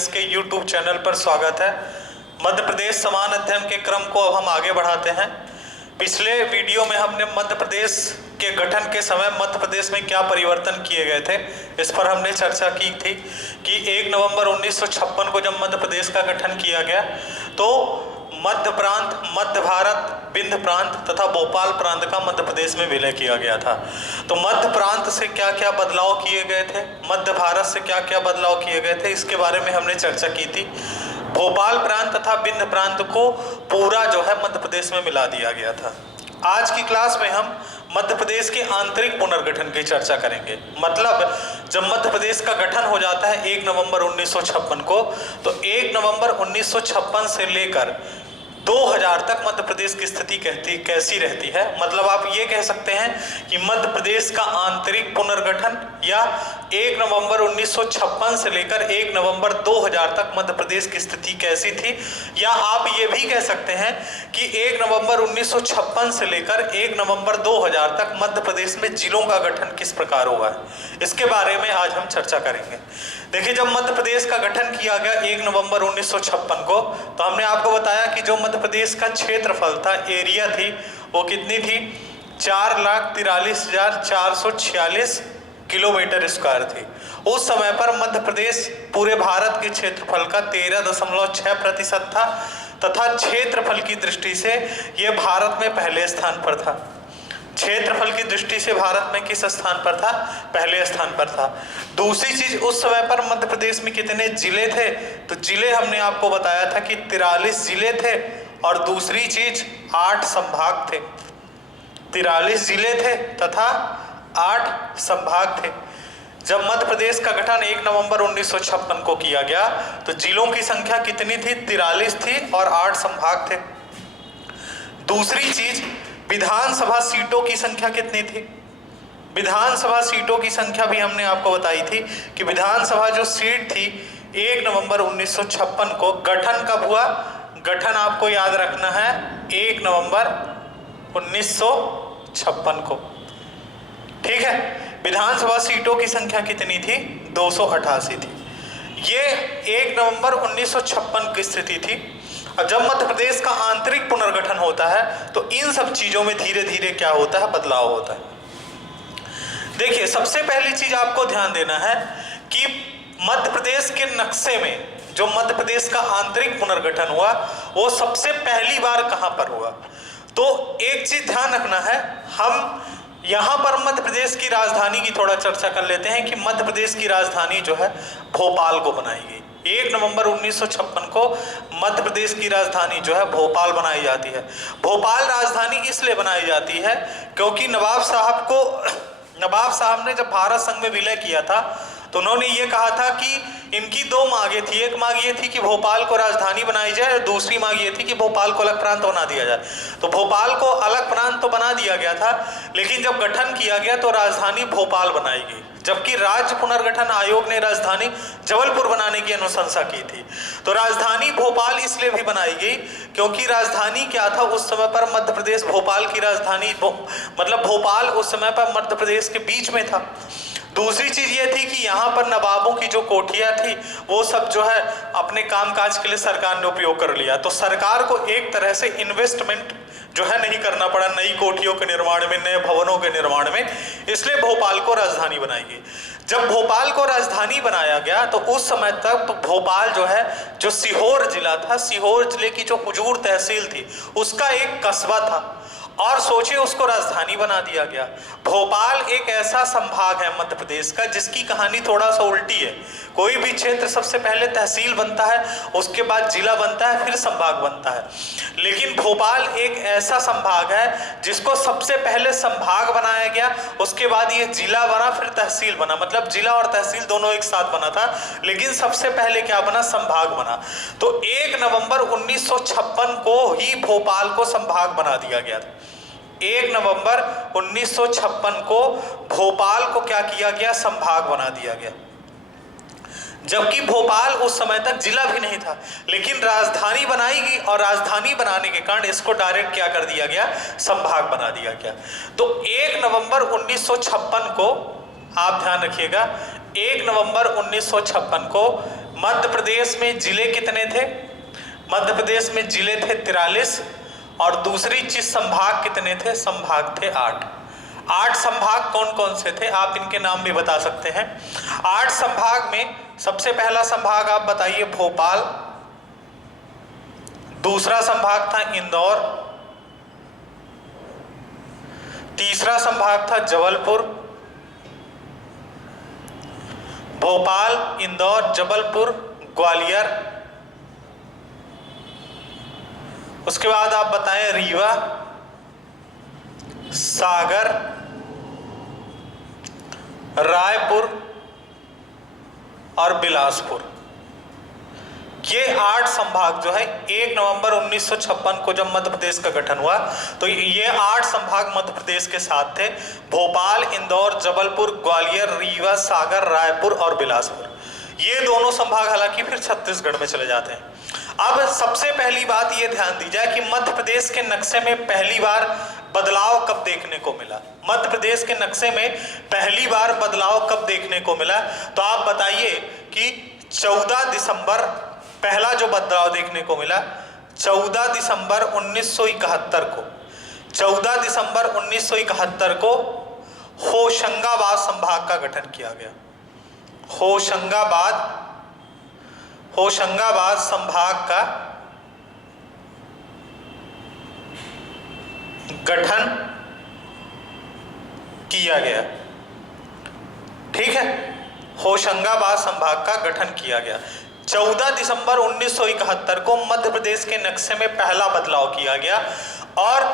IAS के YouTube channel पर स्वागत है। मध्य प्रदेश समान अध्ययन के क्रम को अब हम आगे बढ़ाते हैं। पिछले वीडियो में हमने मध्य प्रदेश के गठन के समय मध्य प्रदेश में क्या परिवर्तन किए गए थे, इस पर हमने चर्चा की थी कि 1 नवंबर 1956 को जब मध्य प्रदेश का गठन किया गया तो मध्य प्रांत, मध्य भारत, विंध्य प्रांत तथा भोपाल प्रांत का मध्य प्रदेश में विलय किया गया था। तो मध्य प्रांत से क्या क्या बदलाव किए गए थे, मध्य भारत से क्या क्या बदलाव किए गए थे, इसके बारे में हमने चर्चा की थी। भोपाल प्रांत तथा विंध्य प्रांत को पूरा जो है मध्य प्रदेश में मिला दिया गया था। आज की क्लास में हम मध्य प्रदेश के आंतरिक पुनर्गठन की चर्चा करेंगे। मतलब जब मध्य प्रदेश का गठन हो जाता है 1 नवंबर 1956 को, तो 1 नवंबर 1956 से लेकर 2000 तक मध्य प्रदेश की स्थिति कैसी रहती है। मतलब आप ये कह सकते हैं कि मध्य प्रदेश का आंतरिक पुनर्गठन या 1 नवंबर 1956 से लेकर 1 नवंबर 2000 तक मध्य प्रदेश की स्थिति कैसी थी, या आप ये भी कह सकते हैं कि 1 नवंबर 1956 से लेकर 1 नवंबर 2000 तक मध्य प्रदेश में जिलों का गठन किस प्रकार हुआ है, इसके बारे में आज हम चर्चा करेंगे। देखिए, जब मध्य प्रदेश का गठन किया गया 1 नवंबर 1956 को, तो हमने आपको बताया कि जो मध्य प्रदेश का क्षेत्रफल था, एरिया थी, वो कितनी थी, 4,43,446 किलोमीटर स्क्वायर थी। उस समय पर मध्य प्रदेश पूरे भारत के क्षेत्रफल का 13.6% था तथा क्षेत्रफल की दृष्टि से यह भारत में पहले स्थान पर था। क्षेत्रफल की दृष्टि से भारत में किस स्थान पर था, पहले स्थान पर था। दूसरी चीज, उस समय पर मध्य प्रदेश में कितने जिले थे, तो जिले हमने आपको बताया था कि 43 जिले थे, और दूसरी चीज 8 संभाग थे। 43 जिले थे तथा 8 संभाग थे। जब मध्य प्रदेश का गठन 1 नवंबर 1956 को किया गया तो जिलों की संख्या कितनी थी, 43 थी और 8 संभाग थे। दूसरी चीज, विधानसभा सीटों की संख्या कितनी थी। विधानसभा सीटों की संख्या भी हमने आपको बताई थी कि विधानसभा जो सीट थी 1 नवंबर 1956 को, गठन कब हुआ, गठन आपको याद रखना है 1 नवंबर 1956 को, ठीक है। विधानसभा सीटों की संख्या कितनी थी, 288 थी। ये 1 नवंबर 1956 की स्थिति थी। और जब मध्य प्रदेश का आंतरिक पुनर्गठन होता है तो इन सब चीजों में धीरे धीरे क्या होता है, बदलाव होता है। देखिए, सबसे पहली चीज आपको ध्यान देना है कि मध्य प्रदेश के नक्शे में जो मध्य प्रदेश का आंतरिक पुनर्गठन हुआ वो सबसे पहली बार कहां पर हुआ। तो एक चीज ध्यान रखना है, हम यहां पर मध्य प्रदेश की राजधानी की थोड़ा चर्चा कर लेते हैं कि मध्य प्रदेश की राजधानी जो है भोपाल को बनाई गई। 1 नवंबर 1956 को मध्य प्रदेश की राजधानी जो है भोपाल बनाई जाती है। भोपाल राजधानी इसलिए बनाई जाती है क्योंकि नवाब साहब ने जब भारत संघ में विलय किया था तो उन्होंने ये कहा था कि इनकी 2 मांगे थी। एक मांग ये थी कि भोपाल को राजधानी बनाई जाए और दूसरी मांग ये थी कि भोपाल को अलग प्रांत बना दिया जाए। तो भोपाल को अलग प्रांत तो बना दिया गया था, लेकिन जब गठन किया गया तो राजधानी भोपाल बनाई गई, जबकि राज्य पुनर्गठन आयोग ने राजधानी जबलपुर बनाने की अनुशंसा की थी। तो राजधानी भोपाल इसलिए भी बनाई गई क्योंकि राजधानी क्या था उस समय पर, मध्य प्रदेश भोपाल की राजधानी, मतलब भोपाल उस समय पर मध्य प्रदेश के बीच में था। दूसरी चीज ये थी कि यहाँ पर नवाबों की जो कोठियाँ थी वो सब जो है अपने कामकाज के लिए सरकार ने उपयोग कर लिया। तो सरकार को एक तरह से इन्वेस्टमेंट जो है नहीं करना पड़ा नई कोठियों के निर्माण में, नए भवनों के निर्माण में, इसलिए भोपाल को राजधानी बनाई गई। जब भोपाल को राजधानी बनाया गया तो उस समय तक भोपाल जो है, जो सीहोर जिला था, सीहोर जिले की जो हुजूर तहसील थी उसका एक कस्बा था, और सोचिए उसको राजधानी बना दिया गया। भोपाल एक ऐसा संभाग है मध्य प्रदेश का जिसकी कहानी थोड़ा सा उल्टी है। कोई भी क्षेत्र सबसे पहले तहसील बनता है, उसके बाद जिला बनता है, फिर संभाग बनता है। लेकिन भोपाल एक ऐसा संभाग है जिसको सबसे पहले संभाग बनाया गया, उसके बाद ये जिला बना, फिर तहसील बना। मतलब जिला और तहसील दोनों एक साथ बना था, लेकिन सबसे पहले क्या बना, संभाग बना। तो 1 नवंबर 1956 को ही भोपाल को संभाग बना दिया गया था। 1 नवंबर 1956 को भोपाल को क्या किया गया, संभाग बना दिया गया। जबकि भोपाल उस समय तक जिला भी नहीं था, लेकिन राजधानी बनाई गई और राजधानी बनाने के कारण इसको डायरेक्ट क्या कर दिया गया, संभाग बना दिया गया। तो 1 नवंबर 1956 को आप ध्यान रखिएगा, 1 नवंबर 1956 को मध्य प्रदेश में जिले कितने थे? मध्य प्रदेश में जिले थे 43 और दूसरी चीज संभाग कितने थे? संभाग थे 8। 8 संभाग कौन कौन से थे? आप इनके नाम भी बता सकते हैं। 8 संभाग में सबसे पहला संभाग आप बताइए भोपाल, दूसरा संभाग था इंदौर, तीसरा संभाग था जबलपुर। भोपाल, इंदौर, जबलपुर, ग्वालियर। उसके बाद आप बताएं रीवा, सागर, रायपुर और बिलासपुर। ये 8 संभाग जो है 1 नवंबर 1956 को जब मध्य प्रदेश का गठन हुआ तो ये 8 संभाग मध्य प्रदेश के साथ थे। भोपाल, इंदौर, जबलपुर, ग्वालियर, रीवा, सागर, रायपुर और बिलासपुर। ये दोनों संभाग हालांकि फिर छत्तीसगढ़ में चले जाते हैं। अब सबसे पहली बात ये ध्यान दी जाए कि मध्य प्रदेश के नक्शे में पहली बार बदलाव कब देखने को मिला? मध्य प्रदेश के नक्शे में पहली बार बदलाव कब देखने को मिला? तो आप बताइए कि 14 दिसंबर पहला जो बदलाव देखने को मिला 14 दिसंबर 1971 को। 14 दिसंबर 1971 को होशंगाबाद संभाग का गठन किया गया। होशंगाबाद संभाग का गठन किया गया। ठीक है, होशंगाबाद संभाग का गठन किया गया। 14 दिसंबर 1971 को मध्य प्रदेश के नक्शे में पहला बदलाव किया गया और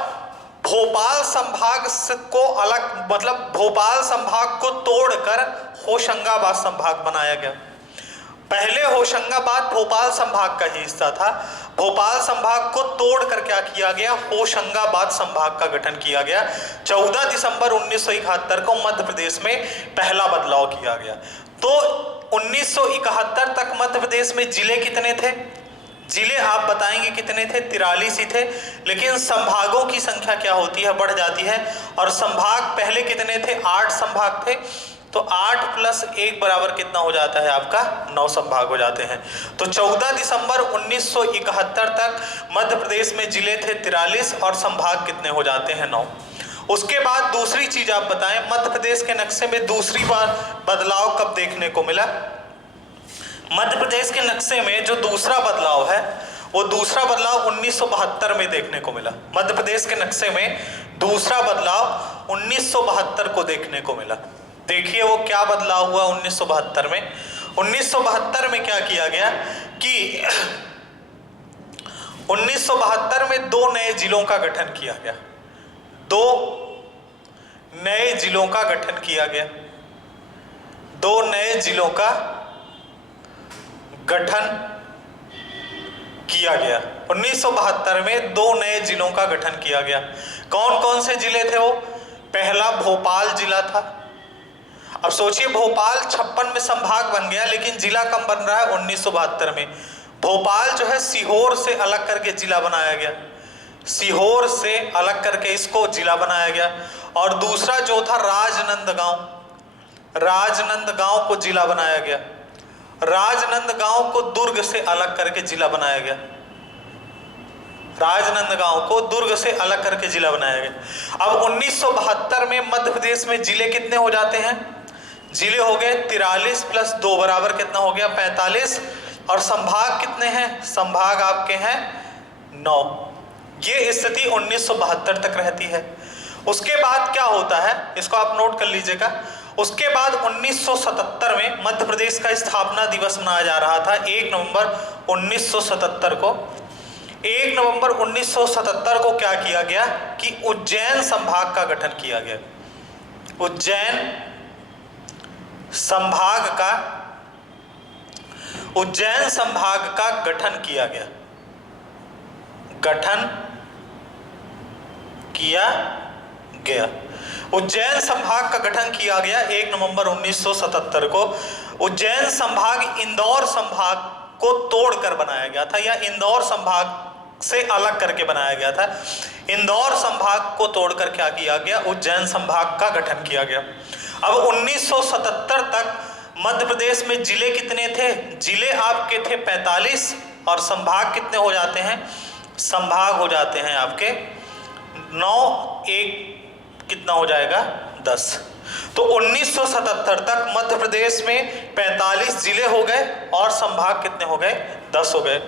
भोपाल संभाग को अलग मतलब भोपाल संभाग को तोड़कर होशंगाबाद संभाग बनाया गया। पहले होशंगाबाद भोपाल संभाग का ही हिस्सा था। भोपाल संभाग को तोड़कर क्या किया गया? होशंगाबाद संभाग का गठन किया गया। 14 दिसंबर 1971 को मध्य प्रदेश में पहला बदलाव किया गया। तो 1971 तक मध्य प्रदेश में जिले कितने थे? जिले आप बताएंगे कितने थे? 43 ही थे। लेकिन संभागों की संख्या क्या होती है? बढ़ जाती है। और संभाग पहले कितने थे? 8 संभाग थे। तो 8 + 1 बराबर कितना हो जाता है आपका? 9 संभाग हो जाते हैं। तो 14 दिसंबर 1971 तक मध्य प्रदेश में जिले थे 43 और संभाग कितने हो जाते हैं? 9। उसके बाद दूसरी चीज आप बताएं, मध्य प्रदेश के नक्शे में दूसरी बार बदलाव कब देखने को मिला? मध्य प्रदेश के नक्शे में जो दूसरा बदलाव है वो दूसरा बदलाव 1972 में देखने को मिला। मध्य प्रदेश के नक्शे में दूसरा बदलाव 1972 को देखने को मिला। देखिए वो क्या बदलाव हुआ 1972 में। 1972 में क्या किया गया कि 1972 में 2 नए जिलों का गठन किया गया। 2 नए जिलों का गठन किया गया। 2 नए जिलों का गठन किया गया। 1972 में 2 नए जिलों का गठन किया गया। कौन कौन से जिले थे वो? पहला भोपाल जिला था। अब सोचिए भोपाल 56 में संभाग बन गया लेकिन जिला कब बन रहा है? 1972 में। भोपाल जो है सीहोर से अलग करके जिला बनाया गया। सीहोर से अलग करके इसको जिला बनाया गया। और दूसरा जो था राजनांदगांव को जिला बनाया गया। राजनांदगांव को दुर्ग से अलग करके जिला बनाया गया। राजनांदगांव को दुर्ग से अलग करके जिला बनाया गया। अब 1972 में मध्य प्रदेश में जिले कितने हो जाते हैं? जिले हो गए 43 + 2 बराबर कितना हो गया? 45। और संभाग कितने हैं? संभाग आपके हैं 9। ये स्थिति 1972 तक रहती है। उसके बाद क्या होता है इसको आप नोट कर लीजिएगा। उसके बाद 1977 में मध्य प्रदेश का स्थापना दिवस मनाया जा रहा था 1 नवंबर 1977 को। 1 नवंबर 1977 को क्या किया गया कि उज्जैन संभाग का गठन किया गया। उज्जैन संभाग का गठन किया गया। उज्जैन संभाग का गठन किया गया 1 नवंबर 1977 को। उज्जैन संभाग इंदौर संभाग को तोड़कर बनाया गया था या इंदौर संभाग से अलग करके बनाया गया था। इंदौर संभाग को तोड़कर क्या किया गया? उज्जैन संभाग का गठन किया गया। अब 1977 तक मध्य प्रदेश में जिले कितने थे? जिले आपके थे 45 और संभाग कितने हो जाते हैं? संभाग हो जाते हैं आपके 9, एक कितना हो जाएगा? 10। तो 1977 तक मध्य प्रदेश में 45 जिले हो गए और संभाग कितने हो गए? 10 हो गए।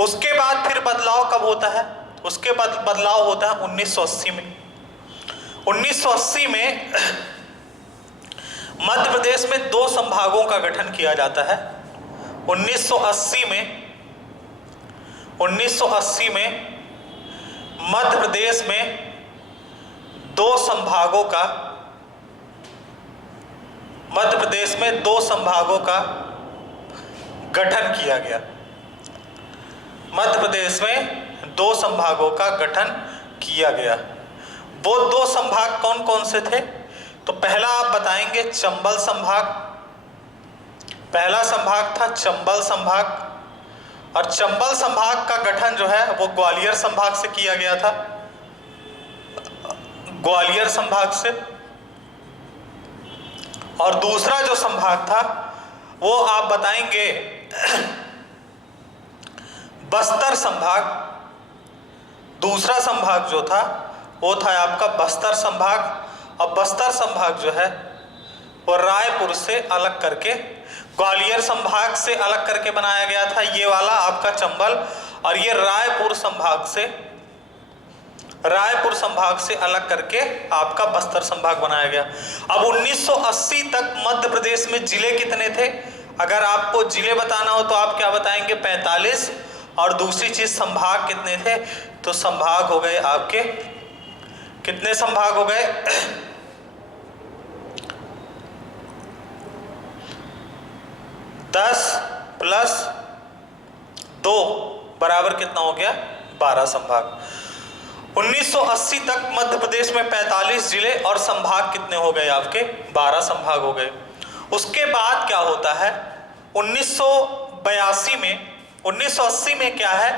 उसके बाद फिर बदलाव कब होता है? उसके बाद बदलाव होता है 1980 में। 1980 में मध्य प्रदेश में 2 संभागों का गठन किया जाता है। 1980 में मध्य प्रदेश में 2 संभागों का गठन किया गया। मध्य प्रदेश में 2 संभागों का गठन किया गया। वो 2 संभाग कौन कौन से थे? तो पहला आप बताएंगे चंबल संभाग। पहला संभाग था चंबल संभाग और चंबल संभाग का गठन जो है वो ग्वालियर संभाग से किया गया था। ग्वालियर संभाग से। और दूसरा जो संभाग था वो आप बताएंगे बस्तर संभाग। दूसरा संभाग जो था वो था आपका बस्तर संभाग। और बस्तर संभाग जो है वो रायपुर से अलग करके, ग्वालियर संभाग से अलग करके बनाया गया था ये वाला आपका चंबल, और ये रायपुर संभाग से अलग करके आपका बस्तर संभाग बनाया गया। अब 1980 तक मध्य प्रदेश में जिले कितने थे? अगर आपको जिले बताना हो तो आप क्या बताएंगे? 45। और दूसरी चीज संभाग कितने थे? तो संभाग हो गए आपके, कितने संभाग हो गए? 10 + 2 बराबर कितना हो गया? 12 संभाग। 1980 तक मध्य प्रदेश में 45 जिले और संभाग कितने हो गए आपके? 12 संभाग हो गए। उसके बाद क्या होता है? 1980 में क्या है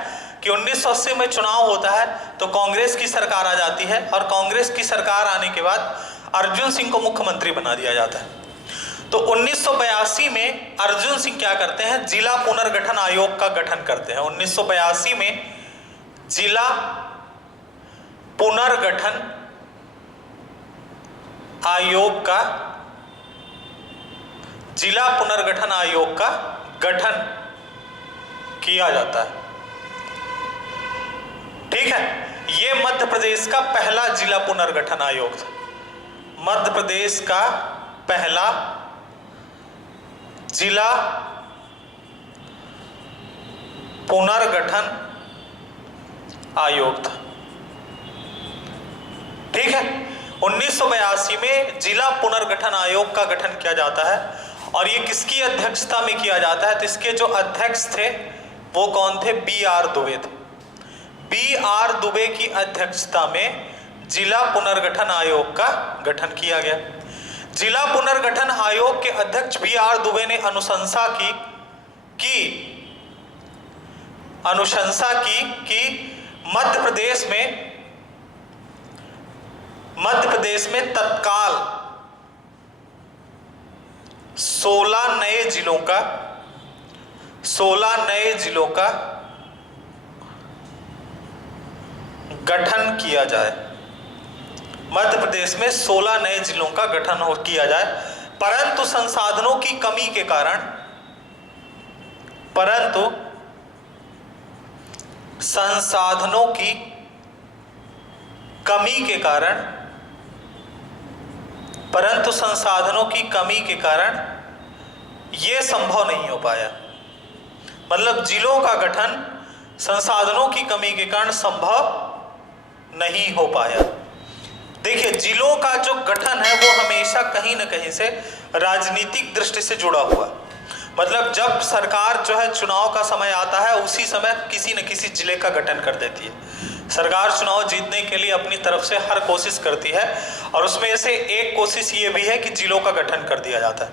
कि 1980 में चुनाव होता है तो कांग्रेस की सरकार आ जाती है और कांग्रेस की सरकार आने के बाद अर्जुन सिंह को मुख्यमंत्री बना दिया जाता है। तो 1982 में अर्जुन सिंह क्या करते हैं? जिला पुनर्गठन आयोग का गठन करते हैं। 1982 में जिला पुनर्गठन आयोग का गठन किया जाता है। ठीक है, यह मध्य प्रदेश का पहला जिला पुनर्गठन आयोग था। मध्य प्रदेश का पहला जिला पुनर्गठन आयोग था। ठीक है, 1982 में जिला पुनर्गठन आयोग का गठन किया जाता है और ये किसकी अध्यक्षता में किया जाता है? तो इसके जो अध्यक्ष थे वो कौन थे? B.R. दुबे थे। B.R. दुबे की अध्यक्षता में जिला पुनर्गठन आयोग का गठन किया गया। जिला पुनर्गठन आयोग के अध्यक्ष B.R. दुबे ने अनुशंसा की कि मध्य प्रदेश में तत्काल 16 नए जिलों का गठन किया जाए। मध्य प्रदेश में 16 नए जिलों का गठन किया जाए, परंतु संसाधनों की कमी के कारण यह संभव नहीं हो पाया। मतलब जिलों का गठन संसाधनों की कमी के कारण संभव नहीं हो पाया। देखिए, जिलों का जो गठन है वो हमेशा कहीं ना कहीं से राजनीतिक दृष्टि से जुड़ा हुआ। मतलब जब सरकार जो है चुनाव का समय आता है उसी समय किसी न किसी जिले का गठन कर देती है। सरकार चुनाव जीतने के लिए अपनी तरफ से हर कोशिश करती है और उसमें से एक कोशिश ये भी है कि जिलों का गठन कर दिया जाता है।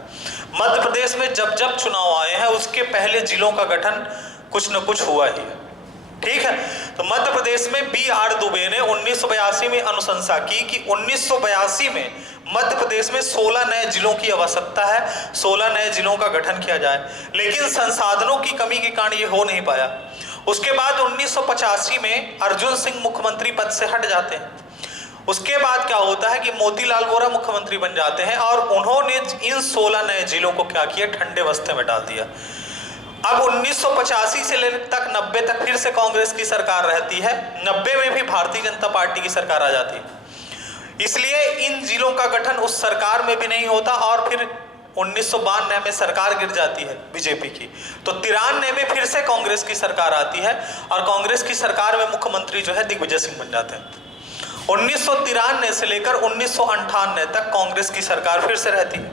मध्य प्रदेश में जब जब चुनाव आए हैं उसके पहले जिलों का गठन कुछ न कुछ हुआ ही है। ठीक है, तो मध्य प्रदेश में B.R. दुबे ने 1982 में अनुशंसा की कि 1982 में मध्य प्रदेश में 16 नए जिलों की आवश्यकता है, 16 नए जिलों का गठन किया जाए, लेकिन संसाधनों की कमी के कारण ये हो नहीं पाया। उसके बाद 1985 में अर्जुन सिंह मुख्यमंत्री पद से हट जाते हैं। उसके बाद क्या होता है कि मोतीलाल वोरा मुख्यमंत्री बन जाते हैं और उन्होंने इन 16 नए जिलों को क्या किया, ठंडे बस्ते में डाल दिया। अब 1985 से लेकर तक 90 तक फिर से कांग्रेस की सरकार रहती है, 90 में भी भारतीय जनता पार्टी की सरकार आ जाती है। इसलिए इन जिलों का गठन उस सरकार में भी नहीं होता और फिर 1992 में सरकार गिर जाती है बीजेपी की, तो 93 में फिर से कांग्रेस की सरकार आती है और कांग्रेस की सरकार में मुख्यमंत्री जो है दिग्विजय सिंह बन जाते हैं। 1993 से लेकर 1998 तक कांग्रेस की सरकार फिर से रहती है।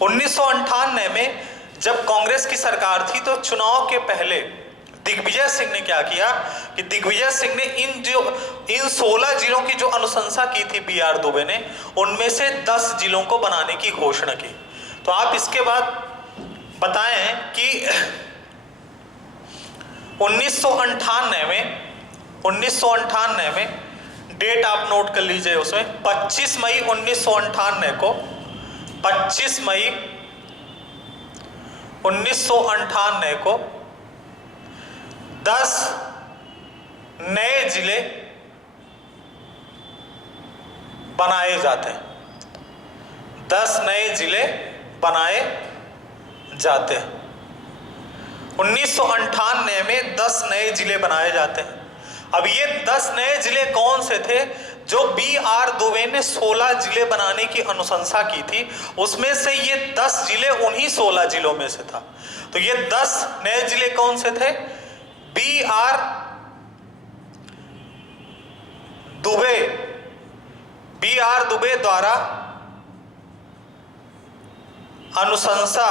1998 में जब कांग्रेस की सरकार थी तो चुनाव के पहले दिग्विजय सिंह ने क्या किया कि दिग्विजय सिंह ने इन 16 जिलों की जो अनुशंसा की थी BR दुबे ने, उनमें से 10 जिलों को बनाने की घोषणा की। तो आप इसके बाद बताएं कि 1998 में डेट आप नोट कर लीजिए, उसमें 25 मई 1998 को 25 मई 1998 को 10 नए जिले बनाए जाते हैं। 10 नए जिले बनाए जाते हैं। 1998 में 10 नए जिले बनाए जाते हैं। अब ये 10 नए जिले कौन से थे? जो BR दुबे ने 16 जिले बनाने की अनुशंसा की थी, उसमें से ये 10 जिले उन्हीं 16 जिलों में से था। तो ये 10 नए जिले कौन से थे? BR दुबे द्वारा अनुशंसा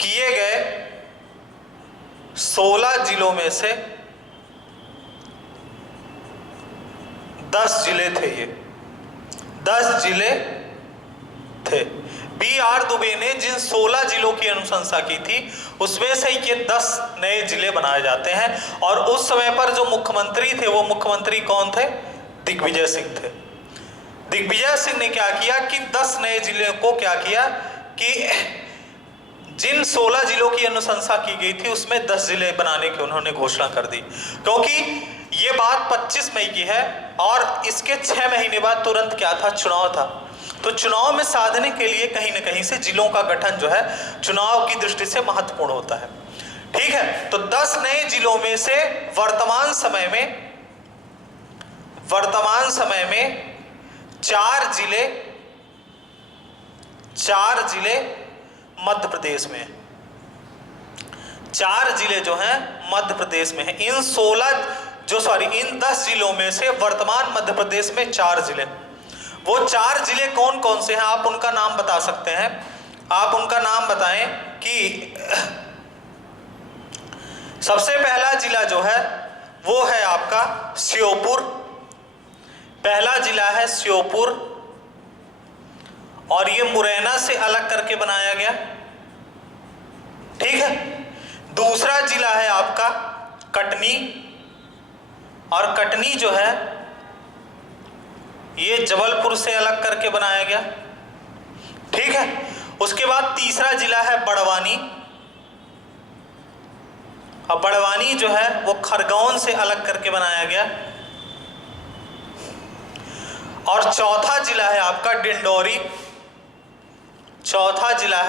किए गए 16 जिलों में से 10 जिले थे। ये 10 जिले थे। BR दुबे ने जिन 16 जिलों की अनुशंसा की थी उसमें से ये 10 नए जिले बनाए जाते हैं। और उस समय पर जो मुख्यमंत्री थे वो मुख्यमंत्री कौन थे? दिग्विजय सिंह थे। दिग्विजय सिंह ने क्या किया कि 10 नए जिलों को क्या किया कि जिन 16 जिलों की अनुशंसा की गई थी उसमें 10 जिले बनाने की उन्होंने घोषणा कर दी। क्योंकि ये बात 25 मई की है और इसके 6 महीने बाद तुरंत क्या था? चुनाव था। तो चुनाव में साधने के लिए कहीं ना कहीं से जिलों का गठन जो है चुनाव की दृष्टि से महत्वपूर्ण होता है। ठीक है, तो 10 नए जिलों में से वर्तमान समय में 4 जिले मध्य प्रदेश में, 4 जिले जो हैं मध्य प्रदेश में हैं। इन 10 जिलों में से वर्तमान मध्य प्रदेश में 4 जिले, वो 4 जिले कौन कौन से हैं? आप उनका नाम बता सकते हैं। आप उनका नाम बताएं कि सबसे पहला जिला जो है वो है आपका श्योपुर। पहला जिला है श्योपुर और ये मुरैना से अलग करके बनाया गया। ठीक है। दूसरा जिला है आपका कटनी और कटनी जो है ये जबलपुर से अलग करके बनाया गया। ठीक है। उसके बाद तीसरा जिला है बड़वानी और बड़वानी जो है वो खरगोन से अलग करके बनाया गया। और चौथा जिला है आपका डिंडौरी। चौथा जिला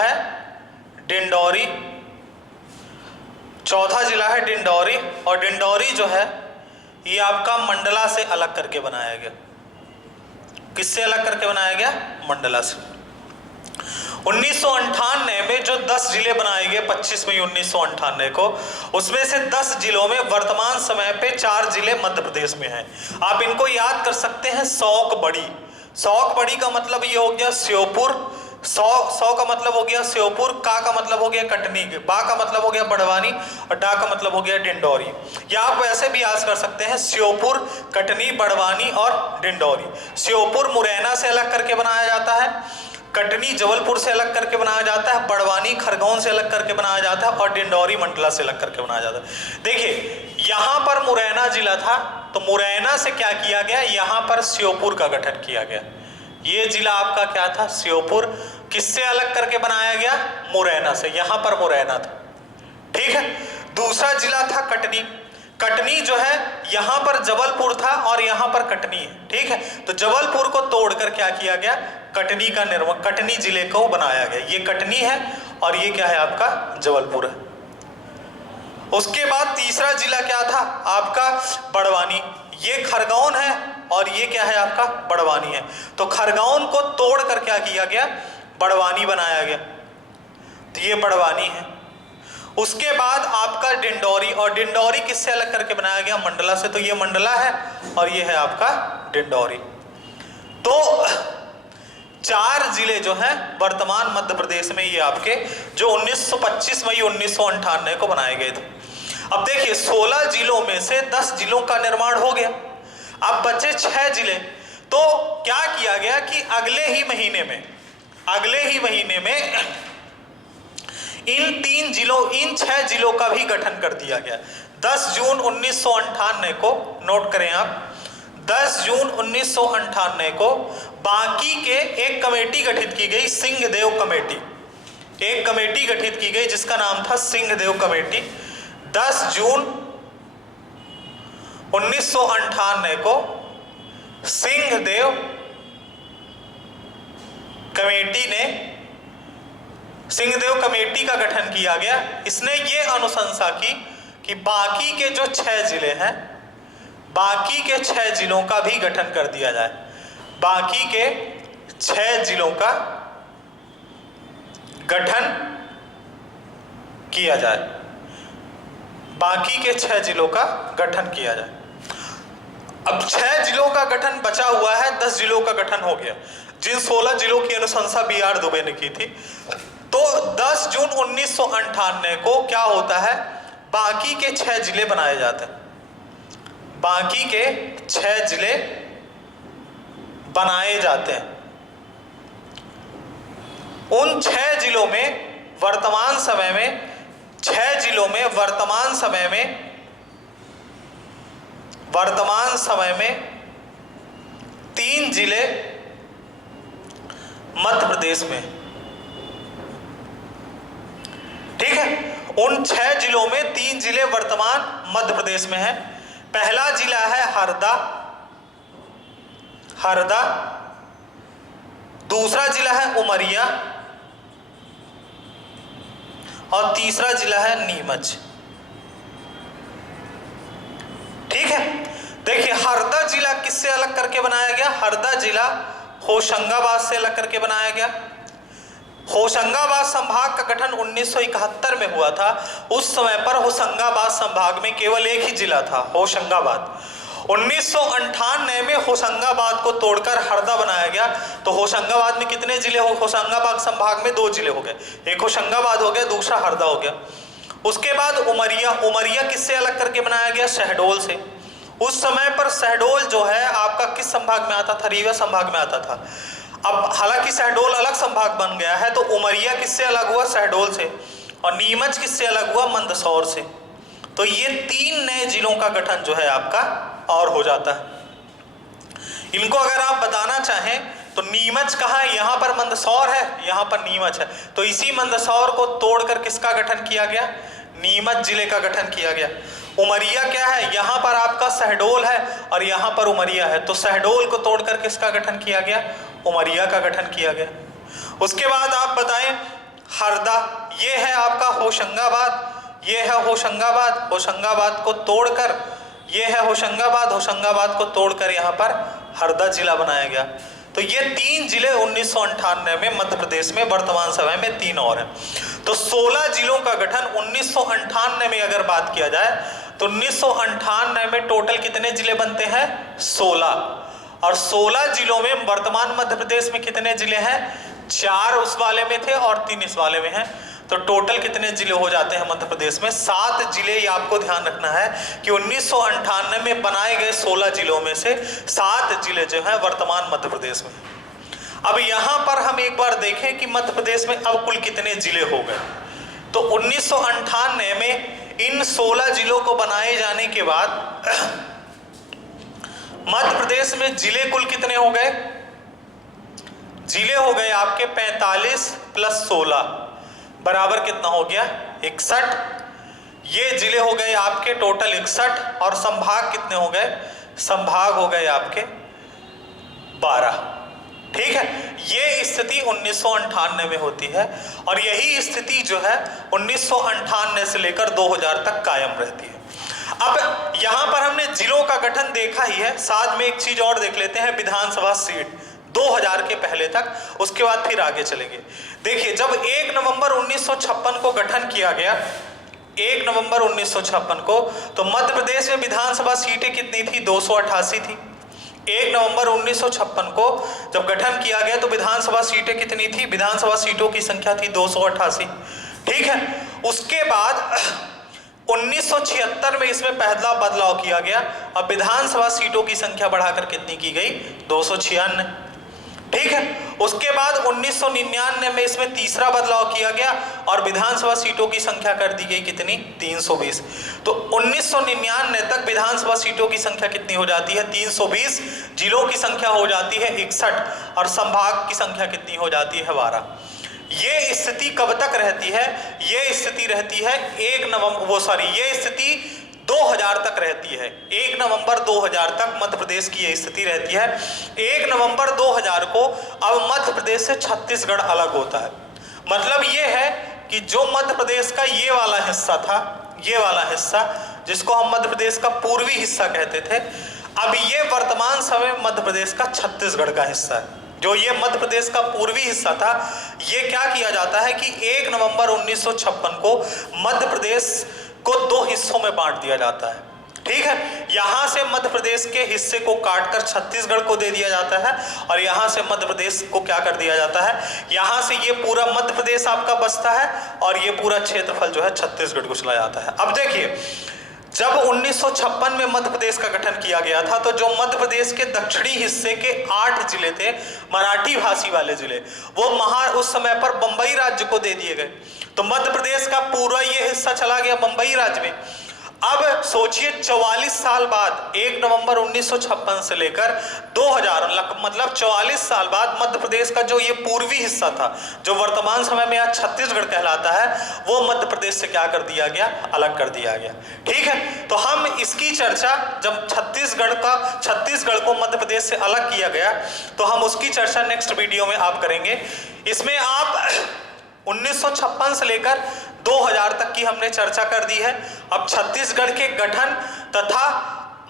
है डिंडौरी और डिंडौरी जो है ये आपका मंडला से अलग करके बनाया गया। किससे अलग करके बनाया गया? मंडला से। 1998 में जो 10 जिले बनाए गए 25 मई 1998 को, उसमें से 10 जिलों में वर्तमान समय पे 4 जिले मध्य प्रदेश में हैं। आप इनको याद कर सकते हैं। सौक बड़ी का मतलब ये हो गया श्योपुर, सौ का मतलब हो गया श्योपुर, का मतलब हो गया कटनी, बा का मतलब हो गया बड़वानी और डा का मतलब हो गया डिंडौरी। या आप वैसे भी याद कर सकते हैं श्योपुर, कटनी, बड़वानी और डिंडौरी। श्योपुर मुरैना से अलग करके बनाया जाता है, कटनी जबलपुर से अलग करके बनाया जाता है, बड़वानी खरगोन से अलग करके बनाया जाता है और डिंडौरी मंडला से अलग करके बनाया जाता है। देखिए यहाँ पर मुरैना जिला था तो मुरैना से क्या किया गया, यहां पर श्योपुर का गठन किया गया। ये जिला आपका क्या था, श्योपुर। किससे अलग करके बनाया गया, मुरैना से, यहां पर मुरैना था। ठीक है। दूसरा जिला था कटनी। कटनी जो है यहां पर जबलपुर था और यहां पर कटनी है। ठीक है। तो जबलपुर को तोड़कर क्या किया गया, कटनी का निर्माण, कटनी जिले को बनाया गया। ये कटनी है और ये क्या है आपका जबलपुर है। उसके बाद तीसरा जिला क्या था आपका, बड़वानी। ये खरगोन है और ये क्या है आपका, बड़वानी है। तो खरगोन को तोड़कर क्या किया गया, बड़वानी बनाया गया। तो ये बड़वानी है। उसके बाद आपका डिंडौरी, और डिंडौरी किससे अलग करके बनाया गया, मंडला से। तो ये मंडला है और ये है आपका डिंडौरी। तो 4 जिले जो हैं वर्तमान मध्य प्रदेश में, ये आपके जो 1925 मई 1998 को बनाए गए थे। अब देखिए 16 जिलों में से 10 जिलों का निर्माण हो गया, अब बचे 6 जिले। तो क्या किया गया कि अगले ही महीने में इन 6 जिलों का भी गठन कर दिया गया। 10 जून 1998 को, नोट करें आप, 10 जून 1998 को बांकी के एक कमेटी गठित की गई, सिंहदेव कमेटी। एक कमेटी गठित की गई जिसका नाम था सिंहदेव कमेटी। 10 जून 1998 को सिंहदेव कमेटी का गठन किया गया। इसने ये अनुशंसा की कि बाकी के जो 6 जिले हैं, बाकी के 6 जिलों का भी गठन कर दिया जाए। बाकी के 6 जिलों का गठन किया जाए। बाकी के 6 जिलों का गठन किया जाए। अब 6 जिलों का गठन बचा हुआ है, 10 जिलों का गठन हो गया, जिन 16 जिलों की अनुशंसा BR दुबे ने की थी। तो 10 जून 1998 को क्या होता है, बाकी के 6 जिले बनाए जाते हैं। बाकी के 6 जिले बनाए जाते हैं। उन 6 जिलों में वर्तमान समय में 3 जिले मध्य प्रदेश में। ठीक है। उन 6 जिलों में 3 जिले वर्तमान मध्य प्रदेश में हैं। पहला जिला है हरदा, दूसरा जिला है उमरिया और तीसरा जिला है नीमच। ठीक है। देखिए हरदा जिला किससे अलग करके बनाया गया, हरदा जिला होशंगाबाद से अलग करके बनाया गया। होशंगाबाद संभाग का गठन 1971 में हुआ था। उस समय पर होशंगाबाद संभाग में केवल एक ही जिला था, होशंगाबाद। 1998 में होशंगाबाद को तोड़कर हरदा बनाया गया। तो होशंगाबाद में कितने जिले हो, होशंगाबाद संभाग में 2 जिले हो गए, एक होशंगाबाद हो गया, दूसरा हरदा हो गया। उसके बाद उमरिया किससे अलग करके बनाया गया, शहडोल से। उस समय पर शहडोल जो है आपका किस संभाग में आता था, रीवा संभाग में आता था। अब हालांकि शहडोल अलग संभाग बन गया है, तो उमरिया किससे अलग हुआ, शहडोल से। और नीमच किससे अलग हुआ, मंदसौर से। तो ये 3 नए जिलों का गठन जो है आपका और हो जाता है। इनको अगर आप बताना चाहें तो नीमच कहाँ है, यहाँ पर मंदसौर है, यहाँ पर नीमच है। तो इसी मंदसौर को तोड़कर किसका गठन किया गया, नीमच जिले का गठन किया गया। उमरिया क्या है, यहाँ पर आपका शहडोल है और यहाँ पर उमरिया है। तो शहडोल को तोड़कर किसका गठन किया गया, उमरिया का गठन किया गया। उसके बाद आप बताएं हरदा, ये है आपका होशंगाबाद, ये है होशंगाबाद। होशंगाबाद को तोड़कर ये है होशंगाबाद को तोड़कर यहाँ पर हरदा जिला बनाया गया। तो ये 3 जिले 1998 में मध्य प्रदेश में, वर्तमान समय में 3 और हैं। तो 16 जिलों का गठन 1998 में अगर बात किया जाए तो 1998 में टोटल कितने जिले बनते हैं, 16। और 16 जिलों में वर्तमान मध्य प्रदेश में कितने जिले हैं, 4 उस वाले में थे और 3 इस वाले में हैं। तो टोटल कितने जिले हो जाते हैं मध्य प्रदेश में, 7 जिले। ये आपको ध्यान रखना है कि 1998 में बनाए गए 16 जिलों में से 7 जिले जो हैं वर्तमान मध्य प्रदेश में। अब यहाँ पर हम एक बार देखें कि मध्य प्रदेश में अब कुल कितने जिले हो गए। तो 1998 में इन 16 जिलों को बनाए जाने के बाद मध्य प्रदेश में जिले कुल कितने हो गए? जिले हो गए आपके 45 प्लस 16 बराबर कितना हो गया? 61। ये जिले हो गए आपके टोटल 61 और संभाग कितने हो गए? संभाग हो गए आपके 12। ठीक है, ये स्थिति 1998 में होती है और यही स्थिति जो है 1998 से लेकर 2000 तक कायम रहती है। अब यहां पर हमने जिलों का गठन देखा ही है, साथ में एक चीज और देख लेते हैं, विधानसभा सीट 2000 के पहले तक, उसके बाद फिर आगे चलेंगे। देखिए, जब 1 नवंबर 1956 को गठन किया गया, 1 नवंबर 1956 को, तो मध्य प्रदेश में विधानसभा सीटें कितनी थी? 288 थी। 1 नवंबर 1956 को जब गठन किया गया तो विधानसभा सीटें कितनी थी? विधानसभा सीटों की संख्या थी 288। ठीक है, उसके बाद 1976 में इसमें पहला बदलाव किया गया। अब विधानसभा सीटों की संख्या बढ़ाकर कितनी की गई? 296। ठीक है, उसके बाद 1999 में इसमें तीसरा बदलाव किया गया और विधानसभा सीटों की संख्या कर दी गई कितनी? 320। तो 1999 तक विधानसभा सीटों की संख्या कितनी हो जाती है? 320। जिलों की संख्या हो जाती है 61 और संभाग की संख्या कितनी हो जाती है? 12। ये स्थिति कब तक रहती है? ये स्थिति रहती है 2000 तक रहती है। 1 नवंबर 2000 तक मध्य प्रदेश की ये स्थिति रहती है। 1 नवंबर 2000 को अब मध्य प्रदेश से छत्तीसगढ़ अलग होता है। मतलब ये है कि जो मध्य प्रदेश का ये वाला हिस्सा था, ये वाला हिस्सा जिसको हम मध्य प्रदेश का पूर्वी हिस्सा कहते थे, अब ये वर्तमान समय मध्य प्रदेश का छत्तीसगढ़ का हिस्सा है। जो ये मध्य प्रदेश का पूर्वी हिस्सा था, ये क्या किया जाता है कि 1 नवंबर 1956 को मध्य प्रदेश को 2 हिस्सों में बांट दिया जाता है। ठीक है, यहां से मध्य प्रदेश के हिस्से को काटकर छत्तीसगढ़ को दे दिया जाता है और यहां से मध्य प्रदेश को क्या कर दिया जाता है? यहां से ये पूरा मध्य प्रदेश आपका बसता है और ये पूरा क्षेत्रफल जो है छत्तीसगढ़ को चला जाता है। अब देखिए, जब 1956 में मध्य प्रदेश का गठन किया गया था तो जो मध्य प्रदेश के दक्षिणी हिस्से के 8 जिले थे, मराठी भाषी वाले जिले, वो उस समय पर बंबई राज्य को दे दिए गए। तो मध्य प्रदेश का पूरा ये हिस्सा चला गया बंबई राज्य में। अब सोचिए 44 साल बाद, 1 नवंबर 1956 से लेकर 2000 मतलब 44 साल बाद मध्य प्रदेश का जो ये पूर्वी हिस्सा था, जो वर्तमान समय में आज छत्तीसगढ़ कहलाता है, वो मध्य प्रदेश से क्या कर दिया गया? अलग कर दिया गया। ठीक है, तो हम इसकी चर्चा, जब छत्तीसगढ़ को मध्य प्रदेश से अलग किया गया, तो हम उसकी चर्चा नेक्स्ट वीडियो में आप करेंगे। इसमें आप 1956 से लेकर 2000 तक की हमने चर्चा कर दी है। अब छत्तीसगढ़ के गठन तथा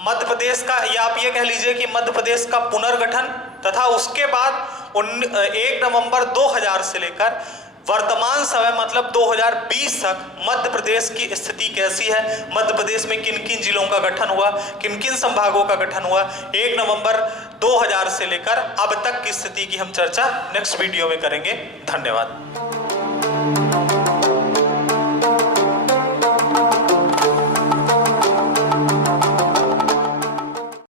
मध्य प्रदेश का, या आप ये कह लीजिए कि मध्य प्रदेश का पुनर्गठन, तथा उसके बाद 1 नवंबर 2000 से लेकर वर्तमान समय मतलब 2020 तक मध्य प्रदेश की स्थिति कैसी है, मध्य प्रदेश में किन किन जिलों का गठन हुआ, किन किन संभागों का गठन हुआ, 1 नवंबर 2000 से लेकर अब तक की स्थिति की हम चर्चा नेक्स्ट वीडियो में करेंगे। धन्यवाद।